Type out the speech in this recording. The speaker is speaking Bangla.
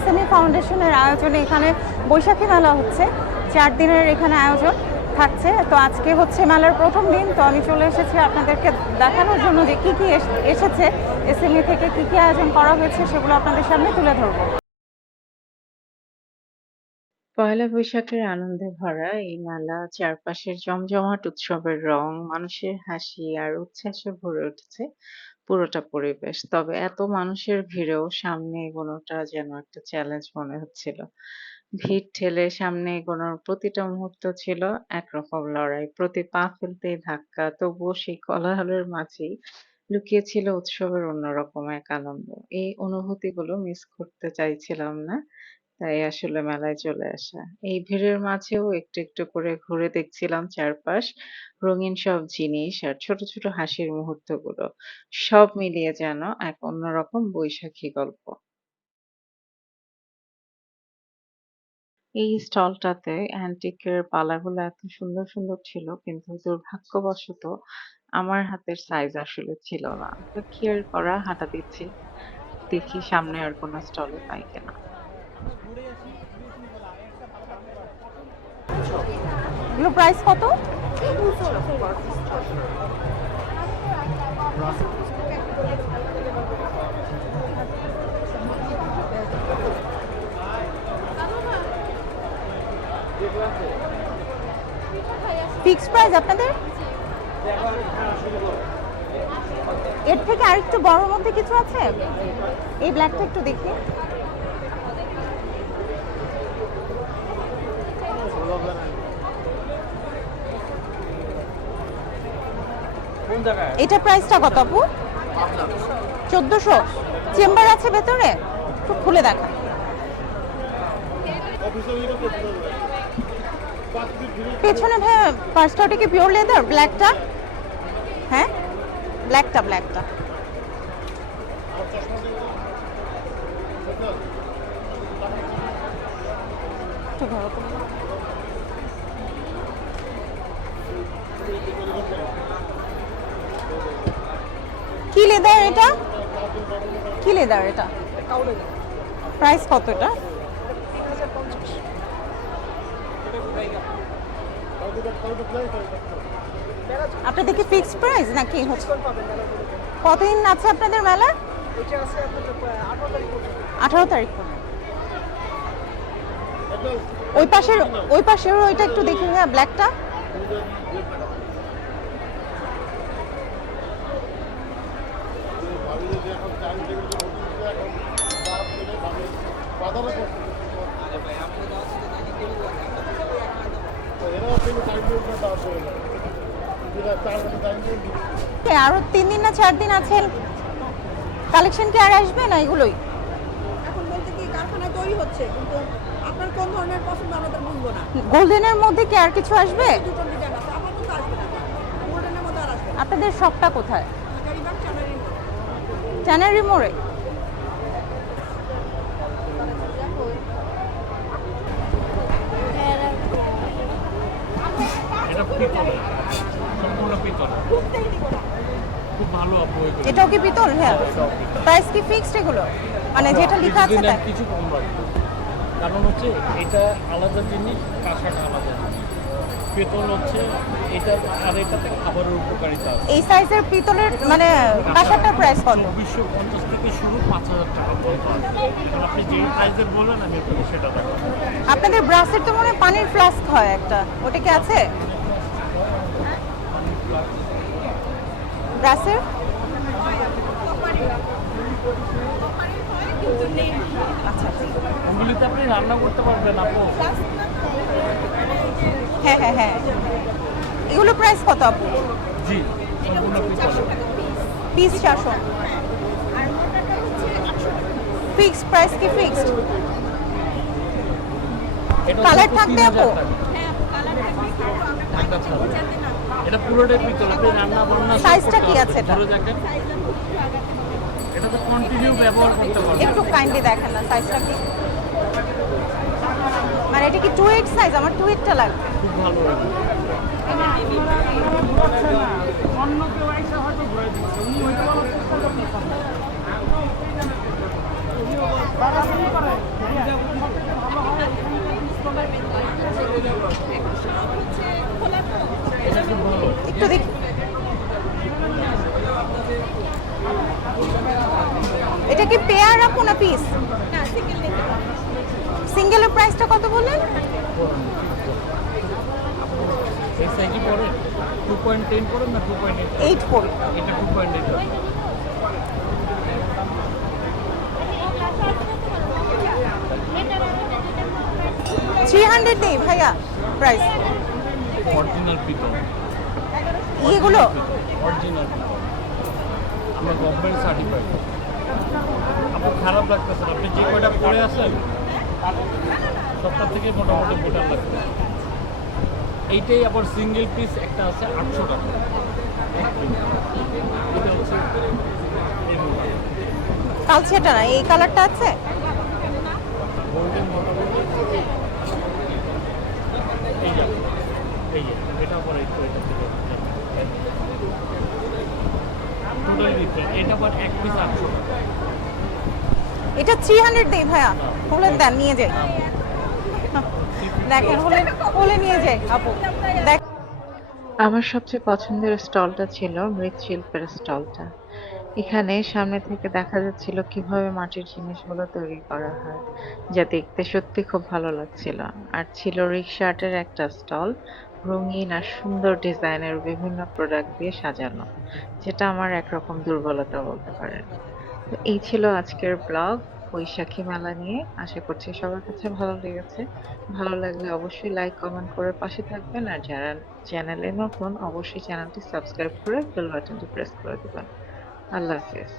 এসএমই ফাউন্ডেশনের আয়োজনে এখানে বৈশাখী মেলা হচ্ছে। 4 দিনের এখানে আয়োজন থাকছে। তো আজকে হচ্ছে মেলার প্রথম দিন। তো আমি চলে এসেছি আপনাদেরকে দেখানোর জন্য যে কী কী এসেছে, এসএমই থেকে কী কী আয়োজন করা হয়েছে সেগুলো আপনাদের সামনে তুলে ধরবো। পয়লা বৈশাখের আনন্দে ভরা এই মেলা চারপাশের জমজমাট উৎসবের রং, মানুষের হাসি আর উচ্ছ্বাসে ভরে উঠেছে পুরোটা পরিবেশ। তবে এত মানুষের ভিড়েও সামনে এগোনোটা যেন একটা চ্যালেঞ্জ মনে হচ্ছিল। ভিড় ঠেলে সামনে এগোনোর প্রতিটা মুহূর্ত ছিল একরকম লড়াই। প্রতি পা ফেলতেই ধাক্কা, তবুও সেই কোলাহলের মাঝেই লুকিয়ে ছিল উৎসবের অন্যরকম এক আনন্দ। এই অনুভূতিগুলো মিস করতে চাইছিলাম না। তাই আসলে মেলায় চলে আসা। এই ভিড়ের মাঝেও একটু, একটু করে ঘুরে দেখছিলাম চারপাশ। রঙিন সব জিনিস আর ছোট, ছোট হাসির মুহূর্তগুলো। সব মিলিয়ে যেন এক অন্যরকম বৈশাখী গল্প। এই স্টলটাতে অ্যান্টিকের পালাগুলো এত সুন্দর, সুন্দর ছিল কিন্তু দুর্ভাগ্যবশত আমার হাতের সাইজ আসলে ছিল না। তো কি আর করা, হাঁটা দিচ্ছি। দেখি সামনে আর কোনো স্টলে পাই কিনা। এগুলো প্রাইস কত? ফিক্সড প্রাইস আপনাদের? এর থেকে আরেকটু বড়র মধ্যে কিছু আছে? এই ব্ল্যাকটা একটু দেখি। এটা প্রাইসটা কত আপু? 1400। চেম্বার আছে ভেতরে? একটু খুলে দেখা। পেছনে ভাইয়া পার্সটা ওটা কি পিওর লেদার? ব্ল্যাকটা? হ্যাঁ, ব্ল্যাকটা ব্ল্যাকটা। একটু ধরো তো। কি লেদার এটা? কি লেদার এটা? প্রাইস কত এটা? আপনাদের কি ফিক্সড প্রাইস নাকি হচ্ছে? কতদিন আছে আপনাদের মেলা? 18 তারিখ পর্যন্ত। ওই পাশের ওইটা একটু দেখি হ্যাঁ, ব্ল্যাকটা। আরো 3 দিন না 4 দিন আছে। কালেকশন কি আর আসবে না এগুলোই? এখন বলতে কি কারখানায় তৈরি হচ্ছে, কিন্তু আপনার কোন ধরনের পছন্দ আমাদের বুঝবো না। গোল্ডেনের মধ্যে কি আর কিছু আসবে? দুটো ডিজাইন আছে, আপাতত আসবে না। গোল্ডেনের মধ্যে আর আসবে না। আপনাদের শপটা কোথায়? হাজারিবাগ চ্যানারি ট্যানারি মোড়ে। এটা পিতলের, সম্পূর্ণ পিতল। খুব ভালো আপু এগুলো। এটাও কি পিতল? হ্যাঁ। প্রাইস কি ফিক্সড এগুলো? মানে যেটা লেখা আছে তাই? কিছু কম রাখবো, কারণ হচ্ছে এটা আলাদা জিনিস, কাঁসাটা আলাদা জিনিস। পিতল হচ্ছে এটা, আর এটাতে খাবারের উপকারিতা আছে। এই সাইজের পিতলের মানে কাঁসাটার প্রাইস কত? 2450 থেকে শুরু, 5000 টাকা পর্যন্ত আছে। এখন আপনি যে প্রাইসের বললেন আমি আপনাকে সেটা দেখাবো। আপনাদের ব্রাসের তো মনে হয় পানির ফ্লাস্ক হয় একটা, ওটা কি আছে ব্রাসের? আচ্ছা আচ্ছা। ওগুলিতে আপনি রান্না করতে পারবেন আপু। হ্যাঁ হ্যাঁ হ্যাঁ। এগুলো প্রাইস কত আপু? জি, সম্পূর্ণ পিতল। পিস 400। ফিক্সড প্রাইস কি ফিক্সড? এটা কালার হচ্ছে থাকবে 3000 আপু? টাকা। ঢাকা ছাড়া। এটা পুরোটাই পিতল, আপনি রান্না বান্না সব সাইজটা করতে কি পারবেন। আছে এটা? ধরে দেখেন, এটা তো কন্টিনিউ ব্যবহার করতে পারবেন। একটু কাইন্ডলি দেখেন না সাইজটা কি, মানে এটা কি 2/8 সাইজ? আমার 2/8টা লাগবে। খুব ভালো হবে। অন্য কেউ আইসা হয়তো ঘুরে দিচ্ছে, উনি হয়তো বলার চেষ্টা করতেছেন। এটা খুব ভালো। একটু দেখি। এটা কি পেয়ার রাখো না পিস? সিঙ্গেলের প্রাইসটা কত বললেন? এই সাইজই পড়ে 2.10 পড়ে না 2.8? 8 পড়ে। এটা 2.8। 300 নেই ভাইয়া প্রাইস। অরিজিনাল পিতল। এগুলো অরিজিনাল পিতল। আমরা গভর্নমেন্ট সার্টিফাইড। আপনার খারাপ লাগতেছে না? আপনি যে কয়টা পরে আছেন সবটার থেকে মোটামুটি বেটার লাগবে। এইটাই আবার সিঙ্গেল পিস একটা আছে 800 টাকা। এটা হচ্ছে এই মডেল। কালচেটা না, এই কালারটা আছে। গোল্ডেন মোটামুটি এই যে এটা আবার একটু এটা থেকে টোটাল ডিফারেন্ট। এটা আবার এক পিস 800 টাকা। এটা 300 দেই ভাইয়া, বলেন দেন নিয়ে যাই। দেখেন হলে নিয়ে যাই আপু। দেখ আমার সবচেয়ে পছন্দের স্টলটা ছিল মৃৎশিল্পের স্টলটা। এখানে সামনে থেকে দেখা যাচ্ছিল কিভাবে মাটির জিনিসগুলো তৈরি করা হয়, যা দেখতে সত্যি খুব ভালো লাগছিল। আর ছিল রিক্সা আর্টের একটা স্টল, রঙিন আর সুন্দর ডিজাইনের বিভিন্ন প্রোডাক্ট দিয়ে সাজানো, যেটা আমার একরকম দুর্বলতা বলতে পারেন। তো এই ছিল আজকের ব্লগ বৈশাখী মেলা নিয়ে। আশা করছি সবার কাছে ভালো লেগেছে। ভালো লাগলে অবশ্যই লাইক কমেন্ট করে পাশে থাকবেন, আর যারা চ্যানেলে নতুন অবশ্যই চ্যানেলটি সাবস্ক্রাইব করে বেল বাটনটি প্রেস করে দিবেন। আল্লাহ হাফেজ।